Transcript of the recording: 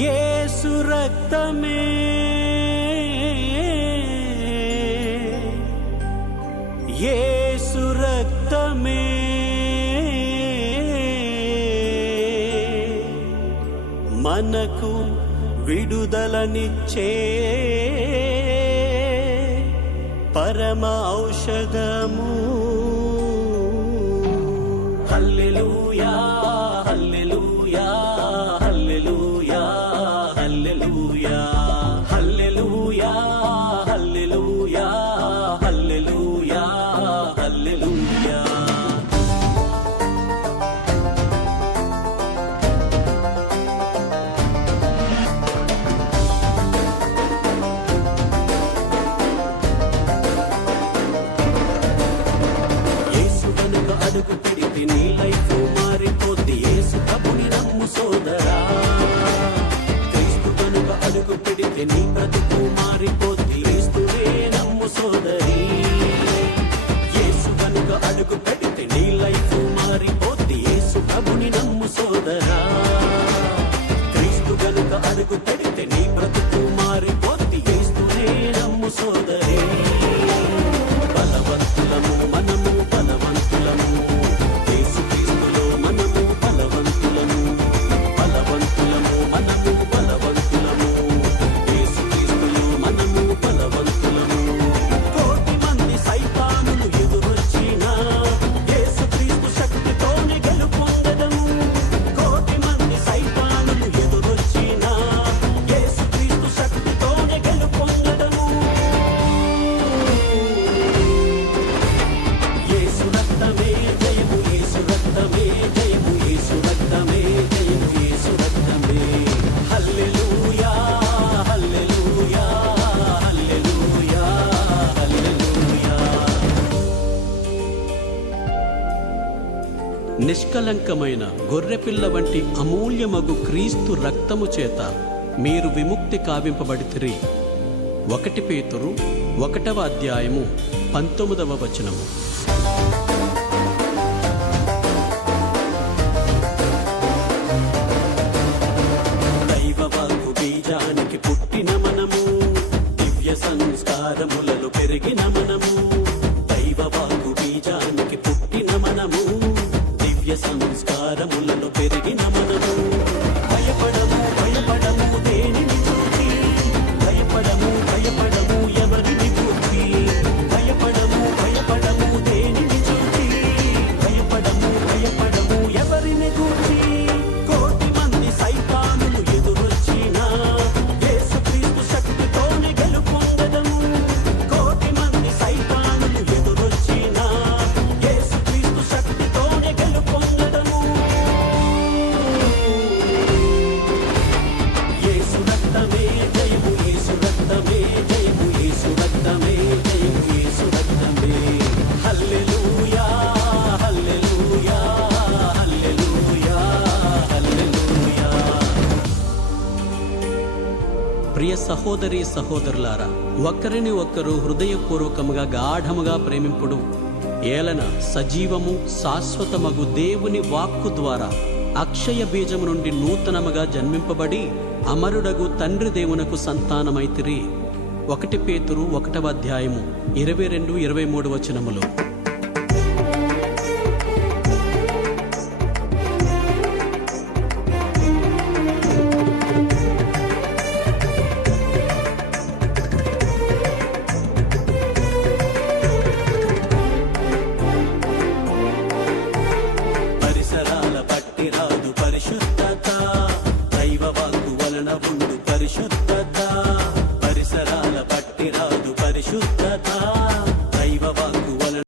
యేసు రక్తమే యేసు రక్తమే మనకు విడుదలనిచ్చే పరమ ఔషధము. హల్లెలూయా హల్లెలూయా హల్లెలూయా హల్లెలూయా హల్లెలూయా హల్లెలూయా హల్లెలూయా హల్లెలూయా. అడుగు పెడితే నీ లైఫ్ మారిపోద్ది. యేసు ప్రభుని నమ్ము సోదరా. క్రీస్తు కనుక అడుగు పెడితే నీ బ్రతుకు మారిపోద్ది. క్రీస్తునే నమ్ము సోదరి. యేసు కనుక అడుగు పెడితే నీ లైఫ్ మారిపోద్ది. యేసు ప్రభుని నమ్ము సోదరా. క్రీస్తు కనుక అడుగు పెడితే నీ బ్రతుకు మారిపోద్ది. క్రీస్తునే నమ్ము సోదరి. బలవంతులము మనము బలవంతులము. యేసు క్రీస్తులో మనము బలవంతులము. బలవంతులము మనము బలవంతులము. యేసు క్రీస్తులో మనము బలవంతులము. కోటి మంది సైతానులు ఎదురొచ్చినా యేసు క్రీస్తు శక్తితోనే గెలుపొందెదము. కోటి మంది సైతానులు ఎదురొచ్చినా యేసు క్రీస్తు శక్తితోనే గెలుపొందెదము. యేసు రక్తమే జయము. యేసు రక్తమే జయము. యేసు రక్తమే జయము. యేసు రక్తమే. హల్లెలూయా హల్లెలూయా హల్లెలూయా హల్లెలూయా. నిష్కలంకమైన గొర్రెపిల్ల వంటి అమూల్యమగు క్రీస్తు రక్తము చేత మీరు విముక్తి కావింపబడితిరి. 1 పేతురు 1వ అధ్యాయము 19వ వచనము. దైవవాక్కు బీజానికి పుట్టిన మనము, దివ్య సంస్కారములలో పెరిగిన మనము. దైవవాక్కు బీజానికి పుట్టిన మనము, దివ్య సంస్కారములలో పెరిగిన మనము. భయపడము భయపడము దేనిని చూచి. భయపడము భయపడము ఎవరిని చూచి. భయపడము భయపడము దేనిని చూచి. భయపడము భయపడము ఎవరిని చూచి. కోటి మంది సైతానులు ఎదురొచ్చినా యేసు క్రీస్తు శక్తితోనే గెలుపొందెదము. కోటి మంది సైతానులు ఎదురొచ్చినా యేసు క్రీస్తు శక్తితోనే గెలుపొందెదము. యేసు రక్తమే జయము. యేసు రక్తమే జయము. యేసు రక్తమే జయము. యేసు రక్తమే. హల్లెలూయా హల్లెలూయా హల్లెలూయా హల్లెలూయా. ప్రియ సహోదరి సహోదరులారా, ఒకరిని ఒకరు హృదయపూర్వకముగా గాఢముగా ప్రేమింపుడు. ఏలన సజీవము శాశ్వతమగు దేవుని వాక్కు ద్వారా అక్షయ బీజము నుండి నూతనముగా జన్మింపబడి అమరుడగు తండ్రి దేవునకు సంతానమైతిరి. 1 పేతురు 1వ అధ్యాయము 22, 23 వచనములు. పరిసరాల బట్టి రాదు పరిశుద్ధత. దైవవాక్కు వలన ఉండు పరిశుద్ధత. పరిసరాల బట్టి రాదు పరిశుద్ధత.